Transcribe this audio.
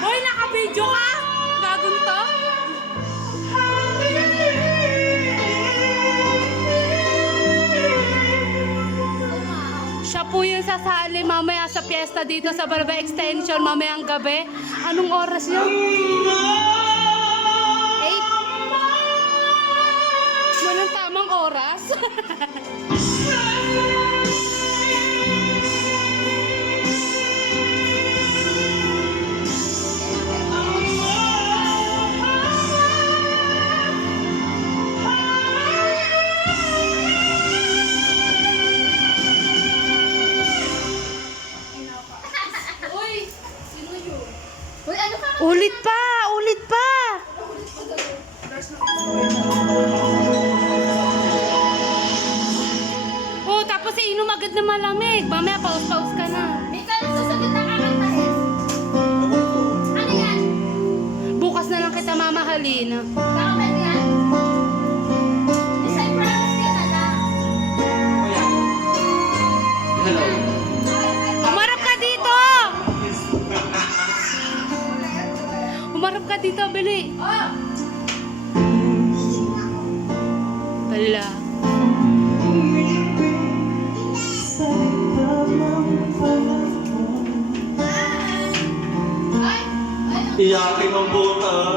Hoy, naka-video ka! Gagong to? Siya po yung sasali mamaya sa piyesta dito sa Barangay Extension mamayang gabi. Anong oras yun? 8? Walang tamang oras? Ulit pa! Ulit pa! Oh, tapos iinom agad na malamig. Mamaya paus-paus ka na. Ikaw na susunod na kakantahin. Ano yan? Bukas na lang kita mamahalin. Kakapit yan? Isa'y promise ka na lang. Hello. Umarap ka dito! Umarap ka dito, Bili. Oh! Hala. Ay! Ay! Iyakin ang buta.